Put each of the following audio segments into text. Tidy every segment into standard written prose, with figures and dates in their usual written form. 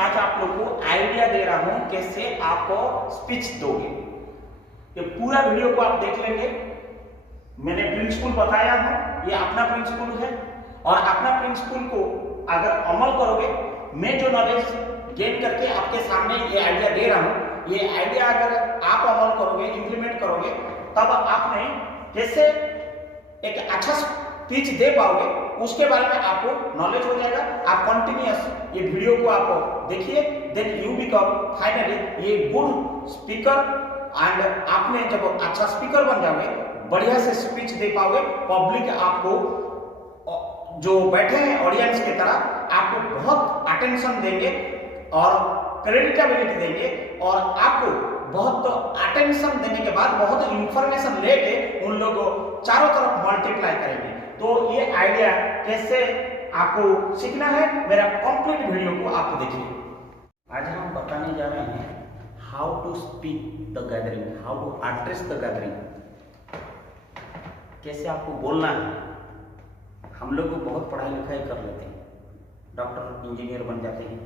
आज आप लोग को आइडिया दे रहा हूं कैसे आप स्पीच दोगे। ये पूरा वीडियो को आप देख लेंगे। मैंने प्रिंसिपल बताया है, ये अपना प्रिंसिपल है और अपना प्रिंसिपल को अगर अमल करोगे, मैं जो नॉलेज गेन करके आपके सामने ये आइडिया दे रहा हूं, ये आइडिया अगर आप अमल करोगे, इंप्लीमेंट करोगे, तब आपने कैसे एक अच्छा स्पीच दे पाओगे उसके बारे में आपको नॉलेज हो जाएगा। आप कंटिन्यूअस ये वीडियो को आप देखिए, देन यू बिकम फाइनली ये गुड स्पीकर। एंड आपने जब अच्छा स्पीकर बन जाओगे, बढ़िया से स्पीच दे पाओगे, पब्लिक आपको जो बैठे हैं ऑडियंस की तरह आपको बहुत अटेंशन देंगे और क्रेडिटेबिलिटी देंगे और आपको बहुत अटेंशन देने के बाद बहुत इंफॉर्मेशन लेके उन लोगों को चारों तरफ मल्टीप्लाई करेंगे। तो ये आइडिया कैसे आपको सीखना है, मेरा कंप्लीट वीडियो को आप देखिए। आज हम बताने जा रहे हैं how to speak the gathering, how to address the gathering, कैसे आपको बोलना है। हम लोग बहुत पढ़ाई लिखाई कर लेते हैं, डॉक्टर इंजीनियर बन जाते हैं,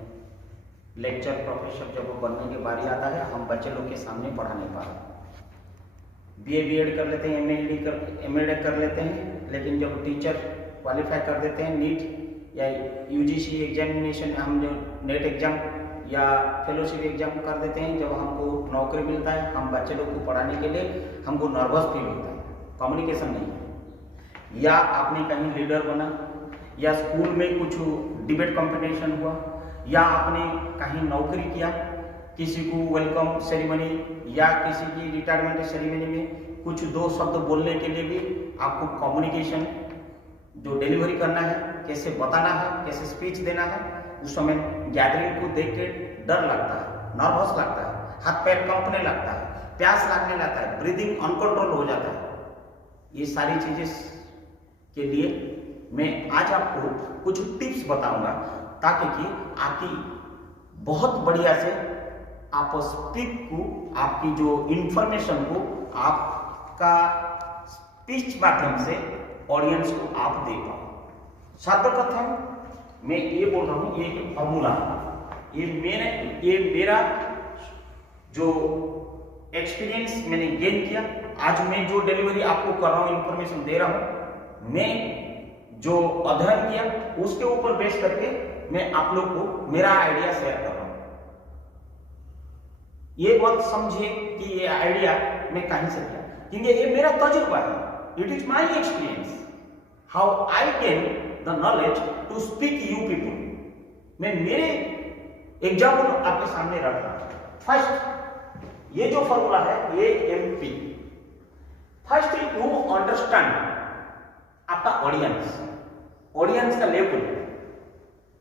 लेक्चर प्रोफेसर जब बनने की बारी आता है हम बच्चे लोग के सामने पढ़ा नहीं पाते। बीए बीएड कर लेते हैं, एमएड कर लेते हैं, लेकिन जब टीचर क्वालिफाई कर देते हैं नीट या यूजीसी एग्जामिनेशन, हम जो नेट एग्जाम या फेलोशिप एग्जाम कर देते हैं, जब हमको नौकरी मिलता है, हम बच्चे लोग को पढ़ाने के लिए हमको नर्वस फील होता है, कम्युनिकेशन नहीं है। या आपने कहीं लीडर बना, या स्कूल में कुछ डिबेट कंपटीशन हुआ, या आपने कहीं नौकरी किया, किसी को वेलकम सेरेमनी या किसी की रिटायरमेंट सेरेमनी में कुछ दो शब्द बोलने के लिए भी आपको कम्युनिकेशन जो डिलीवरी करना है, कैसे बताना है, कैसे स्पीच देना है, उस समय गैदरिंग को देख के डर लगता है, नर्वस लगता है, हाथ पैर कंपने लगता है, प्यास लगने लगता है, ब्रीदिंग अनकंट्रोल हो जाता है। ये सारी चीजें के लिए मैं आज आपको कुछ टिप्स बताऊंगा ताकि कि आपकी बहुत बढ़िया से आप स्पीक को, आपकी जो इंफॉर्मेशन को आपका स्पीच माध्यम से ऑडियंस को आप दे पाओ। सर्वप्रथम मैं ये बोल रहा हूँ, ये फॉर्मूला, ये मेरा जो एक्सपीरियंस मैंने गेन किया, आज मैं जो डिलीवरी आपको कर रहा हूँ, इंफॉर्मेशन दे रहा हूँ, मैं जो अध्ययन किया उसके ऊपर बेस करके मैं आप लोग को मेरा आइडिया शेयर कर रहा हूं। ये बात समझिए कि ये आइडिया मैं कहीं से किया, क्योंकि ये मेरा तजुर्बा है, it is my experience how I gain the knowledge to speak you people. मैं मेरे एग्जाम्पल आपके सामने रख रहा हूं। फर्स्ट, ये जो फॉर्मूला है ये एमपी। फर्स्ट यू अंडरस्टैंड आपका ऑडियंस का लेवल,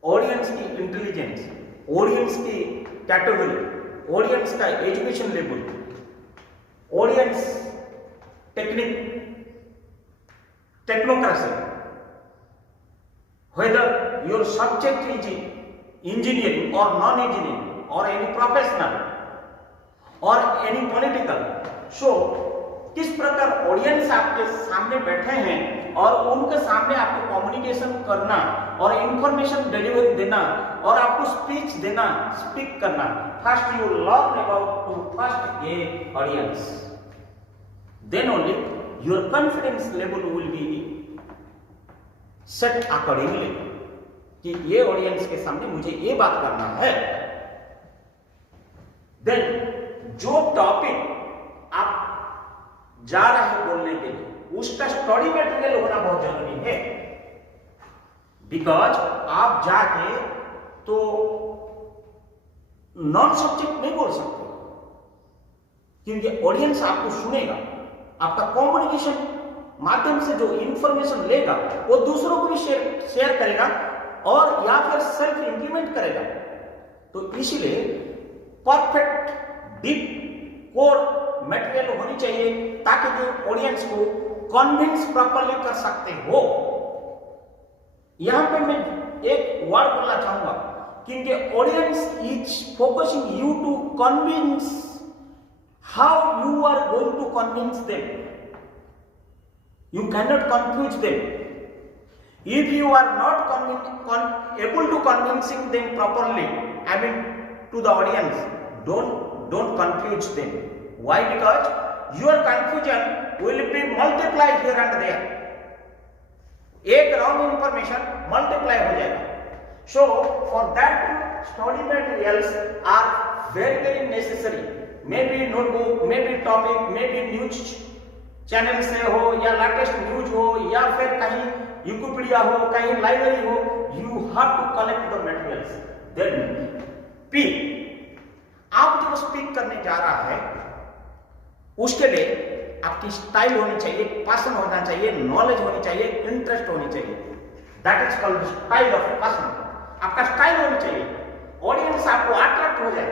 ऑडियंस की इंटेलिजेंस, ऑडियंस की कैटेगरी, ऑडियंस का education level, audience technocracy, whether your subject is engineering or non-engineering or any professional or any political, so किस प्रकार ऑडियंस आपके सामने बैठे हैं और उनके सामने आपको कम्युनिकेशन करना और इंफॉर्मेशन डिलीवरी देना और आपको स्पीच देना, स्पीक करना। First you learn about to first a audience, then only your confidence level will be set accordingly कि ये ऑडियंस के सामने मुझे ये बात करना है। देन जो टॉपिक आप जा रहे हैं बोलने के लिए, उसका स्टडी मटेरियल होना बहुत जरूरी है, बिकॉज आप जाके तो नॉन सब्जेक्ट नहीं बोल सकते, क्योंकि ऑडियंस आपको सुनेगा, आपका कम्युनिकेशन माध्यम से जो इंफॉर्मेशन लेगा वो दूसरों को भी शेयर करेगा और या फिर सेल्फ इंप्लीमेंट करेगा। तो इसीलिए परफेक्ट डीप कोर मटेरियल होनी चाहिए ताकि जो ऑडियंस को कन्विंस प्रॉपर्ली कर सकते हो। यहां पे मैं एक वर्ड बोलना चाहूंगा, क्योंकि audience is focusing you to convince how you are going to convince them. You can not confuse them. If you are not able to convincing them properly, I mean to the audience. Don't confuse them. Why? Because your confusion will be multiplied here and there. एक wrong information multiply हो जाएगा. So for that, study materials are very necessary. Maybe notebook, maybe topic, maybe news channel से हो या latest news हो या फिर कहीं विकिपीडिया हो, कहीं लाइब्रेरी हो, you have to collect the materials. Then P, आप जो स्पीक करने जा रहा है उसके लिए आपकी स्टाइल होनी चाहिए, पैशन होना चाहिए, नॉलेज होनी चाहिए, इंटरेस्ट होनी चाहिए. That is called style of passion. आपका स्टाइल होनी चाहिए, ऑडियंस आपको अट्रैक्ट हो जाए,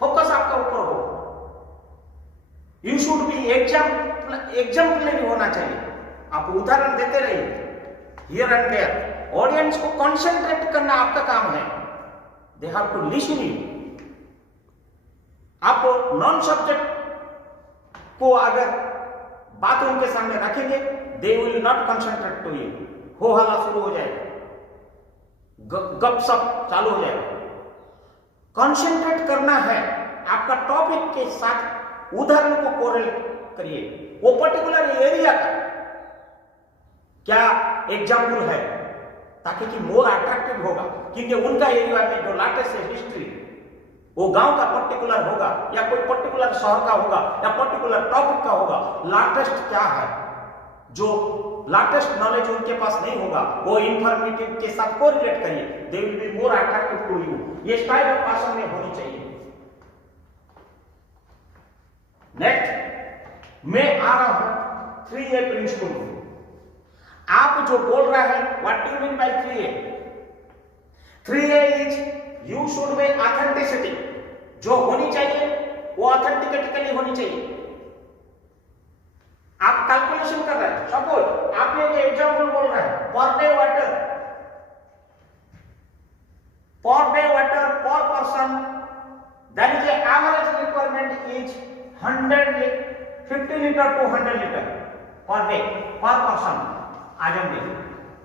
फोकस आपका ऊपर हो. यू शुड बी एग्जाम्पलरी होना चाहिए. आप उदाहरण देते रहिए हियर एंड देयर. ऑडियंस को कंसंट्रेट करना आपका काम है. They have to listen you. आप नॉन सब्जेक्ट को अगर बात उनके सामने रखेंगे, they will not concentrate to you. हो हल्ला शुरू हो जाएगा, गपशप चालू हो जाएगा. कंसंट्रेट करना है आपका टॉपिक के साथ. उदाहरण को कोरिलेट करिए, वो पर्टिकुलर एरिया का क्या एग्जाम्पल है, ताकि कि मोर अट्रैक्टिव होगा. क्योंकि उनका एरिया में जो लेटेस्ट हिस्ट्री, वो गांव का पर्टिकुलर होगा या कोई पर्टिकुलर शहर का होगा या पर्टिकुलर टॉपिक का होगा. लेटेस्ट क्या है, जो लेटेस्ट नॉलेज उनके पास नहीं होगा, वो इंफॉर्मेटिव के साथ कोरिलेट करिए. They will be more attractive to you. ये स्टाइल ऑफ पैशन में होनी चाहिए. नेक्स्ट मैं आ रहा हूं 3A प्रिंसिपल. आप जो बोल रहे हैं, what do you mean by 3A? 3A is you should B authenticity. जो होनी चाहिए वो ऑथेंटिकली होनी चाहिए. आप कैलकुलेशन कर रहे हैं, सपोज आपने एक एग्जांपल बोल रहे हैं, पर डे वाटर पर person, that is average requirement is 50 litre to 100 litre per day पर पर्सन. आज हम देखें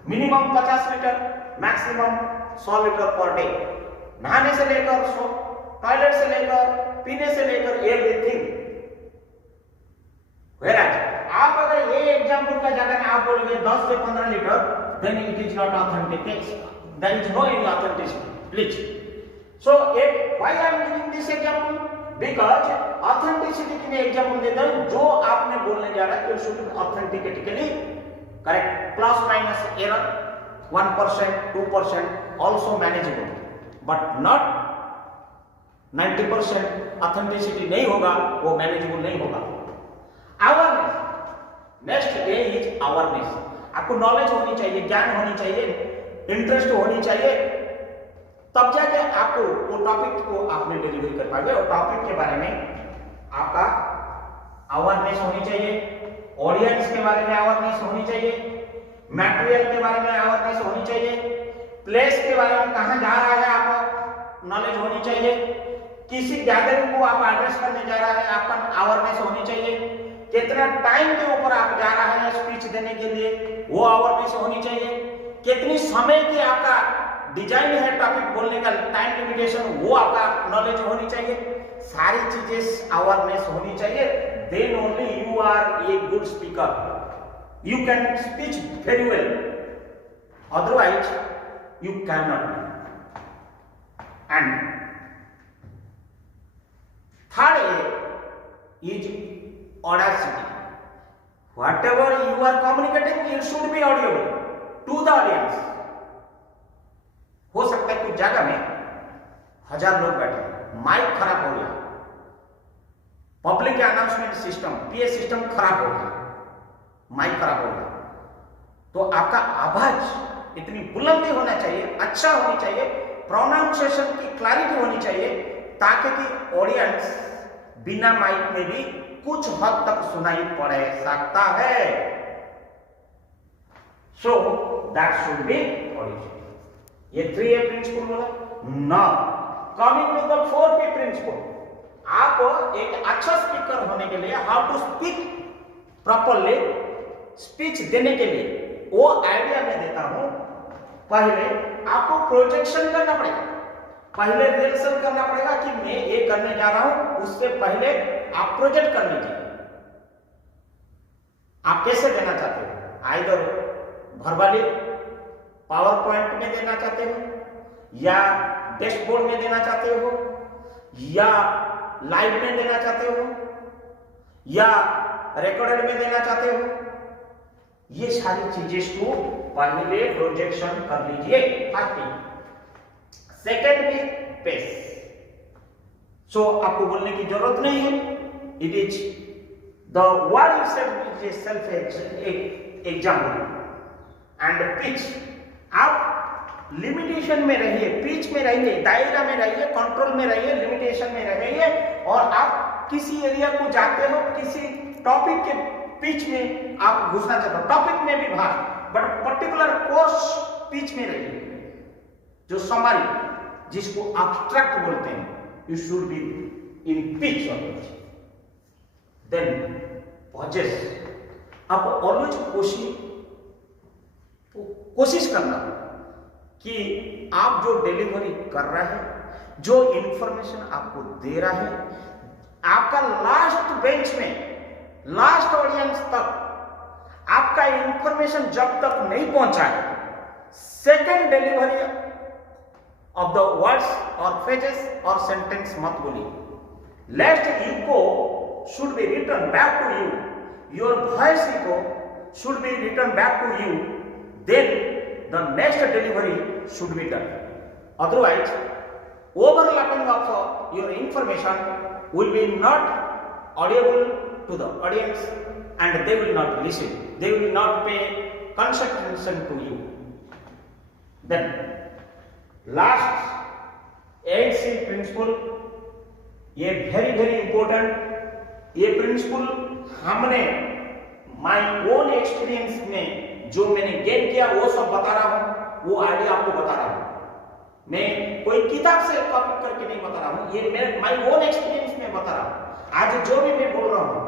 minimum 50 litre, maximum 100 litre per day. नहाने से लेकर टॉयलेट से लेकर पीने से लेकर एवरीथिंग. आप अगर ये एग्जाम्पल का जगह में आप बोलोगे 10 से 15 litre, then it is not authentic. There is no any authenticity. Please. So why I am giving this example? Because authenticity के लिए एग्जाम्पल देता हूं. जो आपने बोलने जा रहा है it should be authentically correct. Plus minus error 1% 2% also manageable, but not 90%. Authenticity नहीं होगा, वो मैनेजेबल नहीं होगा. Awareness. Next A is awareness. आपको नॉलेज होनी चाहिए, ज्ञान होनी चाहिए, इंटरेस्ट होनी चाहिए, तब जाके आपको वो टॉपिक को आपने डिलीवर कर पाएंगे. और टॉपिक के बारे में आपका अवेयरनेस होनी चाहिए, ऑडियंस के बारे में अवेयरनेस होनी चाहिए, मटेरियल के बारे में अवेयरनेस होनी चाहिए, प्लेस के बारे में कहां जा रहा है आपको नॉलेज होनी चाहिए, किसी गैदरिंग को आप एड्रेस करने जा रहा है आपका अवेयरनेस होनी चाहिए, कितना टाइम के ऊपर आप जा रहा है स्पीच देने के लिए वो अवेयरनेस होनी चाहिए, कितनी समय की आपका डिजाइन है टॉपिक बोलने का, टाइम लिमिटेशन, वो आपका नॉलेज होनी चाहिए. सारी चीजें अवेयरनेस होनी चाहिए. Then only you are a good speaker. You can speech very well, otherwise you can not. And third is audacity. whatever you are communicating, it should be audible to the audience. हो सकता है कुछ जगह में 1000 लोग बैठे, mic खराब हो गया, public announcement system PA system खराब हो गया, माइक खराब हो गया, तो आपका आवाज इतनी बुलंदी होना चाहिए, अच्छा होनी चाहिए, प्रोनाउंसिएशन की क्लैरिटी होनी चाहिए, ताकि कि ऑडियंस बिना माइक में भी कुछ हद तक सुनाई पड़ सकता है. So that should be audition. ये 3A प्रिंसिपल बोला. Now coming to the 4P principle. आप एक अच्छा स्पीकर होने के लिए, how to speak properly, speech देने के लिए वो आइडिया मैं देता हूं. पहले आपको प्रोजेक्शन करना पड़ेगा, पहले रिहर्सल करना पड़ेगा कि मैं ये करने जा रहा हूं, उससे पहले आप प्रोजेक्ट कर लीजिए। आप कैसे देना चाहते हो, आइदर वर्बली पावर पॉइंट में देना चाहते हो, या डैशबोर्ड में देना चाहते हो, या लाइव में देना चाहते हो, या रिकॉर्डेड में देना चाहते हो, ये सारी चीजें को पहले प्रोजेक्शन कर लीजिए। First thing. सेकेंड भी पेस, सो आपको बोलने की जरूरत नहीं है, it is the word itself is a self example and pitch। आप लिमिटेशन में रहिए, पिच में रहिए, दायरा में रहिए, कंट्रोल में रहिए, लिमिटेशन में रहिए, और आप किसी एरिया को जाते हो, किसी टॉपिक के पिच में आप घुसना चाहते हो, टॉपिक में भी बाहर, बट पर्टिकुलर कोर्स पिच में रहिए, जो समरी जिसको एब्स्ट्रैक्ट बोलते हैं, you should be in pitch of it. Then pauses, आप ऑलवेज कोशिश करना कि आप जो डिलीवरी कर रहे हैं, जो इंफॉर्मेशन आपको दे रहा है, आपका लास्ट बेंच में, लास्ट ऑडियंस तक आपका इंफॉर्मेशन जब तक नहीं पहुंचा है, second delivery of the words और फ्रेजेस और सेंटेंस मत बोलिए। लेस्ट eco should be returned back to you, your voice echo should be returned back to you, then the next delivery should be done. Otherwise, overlapping of your information will be not audible to the audience and they will not listen, they will not pay concentration to you. Then last 8C principle, ये very important। ये principal हमने my own experience में जो मैंने gain किया वो सब बता रहा हूं, वो आइडिया आपको बता रहा हूं, मैं कोई किताब से कॉपी करके नहीं बता रहा हूं, ये मेरे माय ओन एक्सपीरियंस में बता रहा हूं। आज जो भी मैं बोल रहा हूं,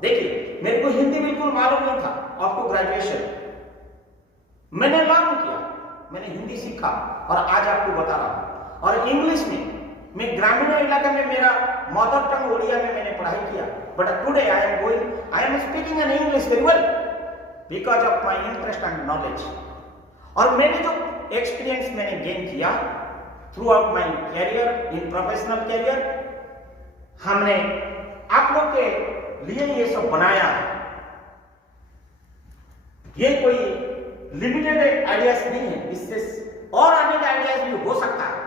देखिए मेरे को हिंदी बिल्कुल मालूम नहीं था अप टू ग्रेजुएशन, मैंने लर्न किया, मैंने हिंदी सीखा और आज आपको बता रहा हूं। और इंग्लिश में मैं ग्रामीण इलाके में, मेरा मदर टंग ओडिया में मैंने पढ़ाई किया, but today I am speaking in English very well because of my interest and knowledge. और मैंने जो एक्सपीरियंस मैंने गेन किया throughout my career, in professional career, हमने आप लोग के लिए ये सब बनाया है। ये कोई लिमिटेड आइडियाज नहीं है, इससे और अनेक आइडियाज भी हो सकता है।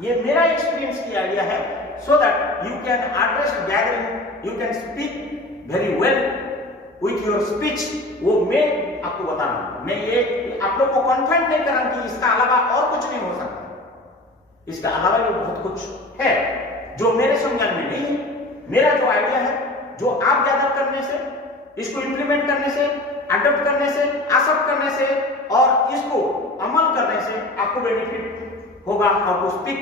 ये मेरा एक्सपीरियंस की आइडिया है, so that you can address gathering, you can speak very well with your speech। वो मैं आपको बता रहा हूं, मैं ये आप लोग को कॉन्फिडेंट नहीं कर रहा कि इसका अलावा और कुछ नहीं हो सकता। इसका अलावा ये बहुत कुछ है जो मेरे संज्ञान में नहीं है। मेरा जो आइडिया है, जो आप गैदर करने से, इसको इंप्लीमेंट करने से, अडॉप्ट करने से, एक्सेप्ट करने से और इसको अमल करने से आपको बेनिफिट होगा, how to speak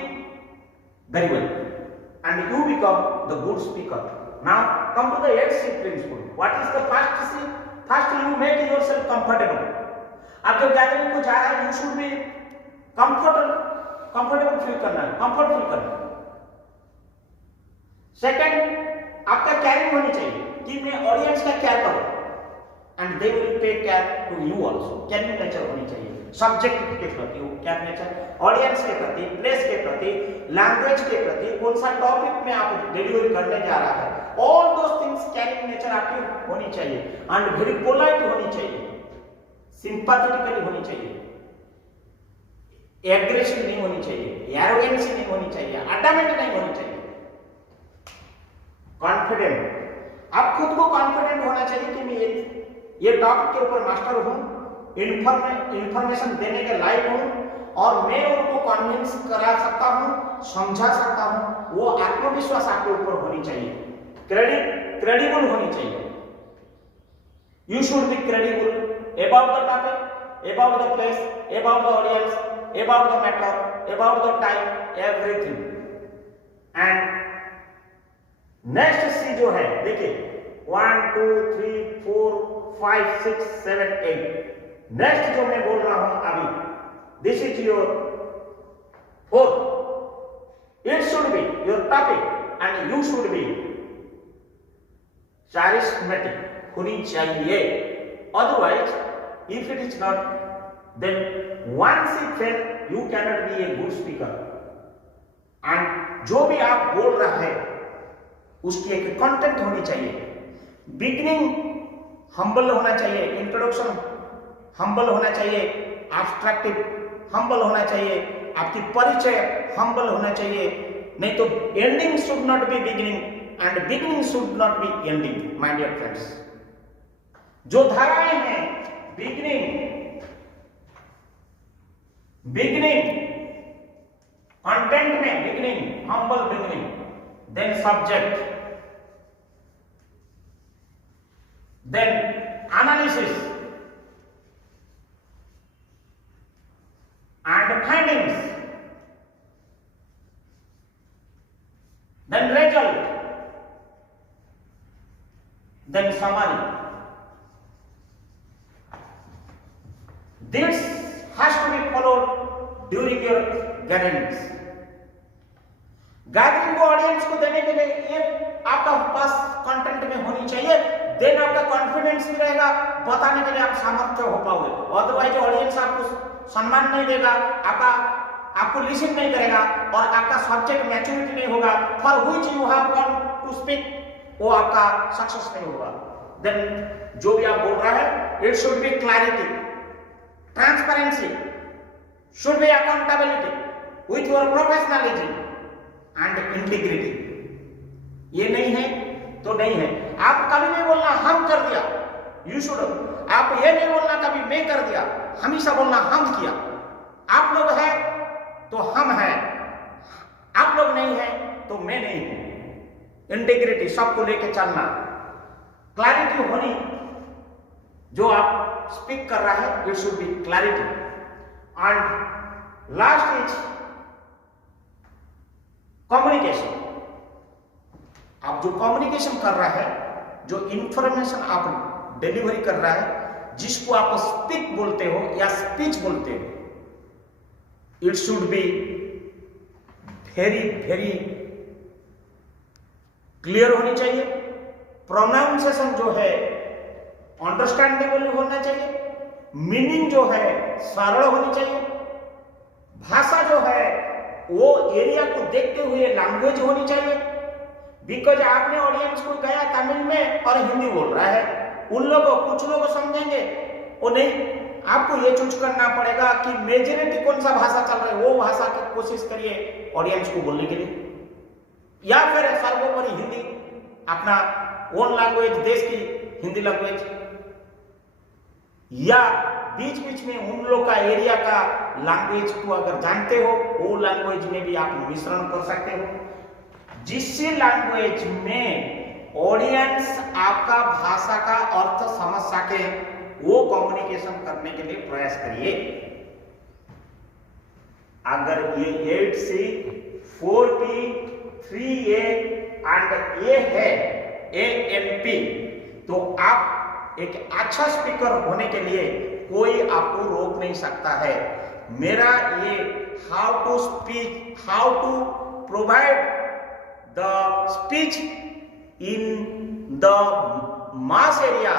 very well and you become the good speaker। Now come to the 8C principle। What is the first C? First you make yourself comfortable। आप जब गैदरिंग को जा रहा है, you should be comfortable feel करना है, comfort feel करना है। सेकंड, आपका कैरिंग होनी चाहिए कि मैं ऑडियंस का क्या करूं, and they will take care to you also. Caring nature होनी चाहिए सब्जेक्ट के प्रति, क्या नेचर, ऑडियंस के प्रति, प्लेस के प्रति, लैंग्वेज के प्रति, कौन सा टॉपिक में आप डिलीवर करने जा रहा है, all those things carrying nature आपकी होनी चाहिए। एंड वेरी पोलाइट होनी चाहिए, सिंपैथेटिकली होनी चाहिए, एग्रेसिव नहीं होनी चाहिए, एरोगेंसी नहीं होनी चाहिए, अडमेंट नहीं होनी चाहिए। कॉन्फिडेंट, आप खुद को कॉन्फिडेंट होना चाहिए कि मैं ये टॉपिक के ऊपर मास्टर हूं, इंफॉर्मेशन देने के लायक हूं और मैं उनको कन्विंस करा सकता हूं, समझा सकता हूं। वो आत्मविश्वास आपके ऊपर होनी चाहिए, क्रेडिबल होनी चाहिए। You should be credible about the topic, about the place, about the audience, about the matter, about the time, everything. And next C जो है, देखिए 1 2 3 4 5 6 7 8। नेक्स्ट जो मैं बोल रहा हूं अभी, this is your fourth. It should be your topic and you should be charismatic होनी चाहिए. Otherwise, if it is not, then once it fail, you cannot be a good speaker. And जो भी आप बोल रहा है उसकी एक कंटेंट होनी चाहिए. बिगिनिंग हम्बल होना चाहिए, इंट्रोडक्शन हम्बल होना चाहिए, एब्स्ट्रैक्टिव हम्बल होना चाहिए, आपकी परिचय हम्बल होना चाहिए. नहीं तो ending should not be beginning and beginning should not be ending. My dear friends, जो धाराएं हैं बिगिनिंग कंटेंट में beginning humble beginning, then subject, then analysis and findings, then result, then summary. This has to be followed during your gatherings. Gathering को audience को देने के लिए ये आपका पास कंटेंट में होनी चाहिए. देन आपका कॉन्फिडेंस भी रहेगा, बताने के लिए आप सामर्थ्य हो पाओगे. अदरवाइज ऑडियंस आपको सम्मान नहीं देगा, आपको लिसन नहीं करेगा और आपका सब्जेक्ट मैच्योरिटी नहीं होगा. For which you have gone to speak, वो आपका सक्सेस नहीं होगा. देन जो भी आप बोल रहा है, it should be clarity, transparency, should be accountability with your professionalism and integrity. ये नहीं है तो नहीं है. आप कभी नहीं बोलना हम कर दिया, यू शुड. आप ये नहीं बोलना कभी मैं कर दिया, हमेशा बोलना हम किया. आप लोग हैं तो हम हैं, आप लोग नहीं हैं तो मैं नहीं हूं. इंटीग्रिटी, सबको लेके चलना, क्लैरिटी होनी. जो आप स्पीक कर रहा है, it should be clarity. And last is communication. आप जो कम्युनिकेशन कर रहा है, जो इंफॉर्मेशन आप डिलीवरी कर रहा है, जिसको आप स्पीक बोलते हो या स्पीच बोलते हो, it should be very very clear होनी चाहिए. प्रोनाउंसिएशन जो है अंडरस्टैंडेबल होना चाहिए. मीनिंग जो है सरल होनी चाहिए. भाषा जो है वो एरिया को देखते हुए लैंग्वेज होनी चाहिए. बिकॉज आपने ऑडियंस को गया तमिल में और हिंदी बोल रहा है, उन लोगों कुछ लोग समझेंगे, वो नहीं. आपको ये चूज करना पड़ेगा कि मेजॉरिटी कौन सा भाषा चल रहा है, वो भाषा की कोशिश करिए ऑडियंस को बोलने के लिए. या फिर सर्वोपरि हिंदी, अपना ओन लैंग्वेज, देश की हिंदी लैंग्वेज, या बीच बीच में उन लोग का एरिया का लैंग्वेज को अगर जानते हो, वो लैंग्वेज में भी आप मिश्रण कर सकते हो. जिससे लैंग्वेज में ऑडियंस आपका भाषा का अर्थ समझ सके, वो कम्युनिकेशन करने के लिए प्रयास करिए. अगर ये 8C, 4P, 3A and A है, ANP, तो आप एक अच्छा स्पीकर होने के लिए कोई आपको रोक नहीं सकता है. मेरा ये how to speak, how to provide the speech in the mass area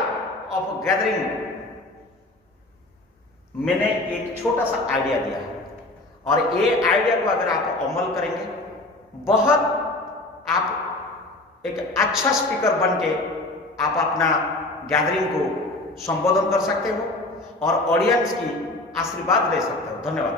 of gathering, मैंने एक छोटा सा आइडिया दिया है. और ये आइडिया को अगर आप अमल करेंगे, बहुत आप एक अच्छा स्पीकर बन के आप अपना गैदरिंग को संबोधन कर सकते हो और ऑडियंस की आशीर्वाद ले सकते हो. धन्यवाद.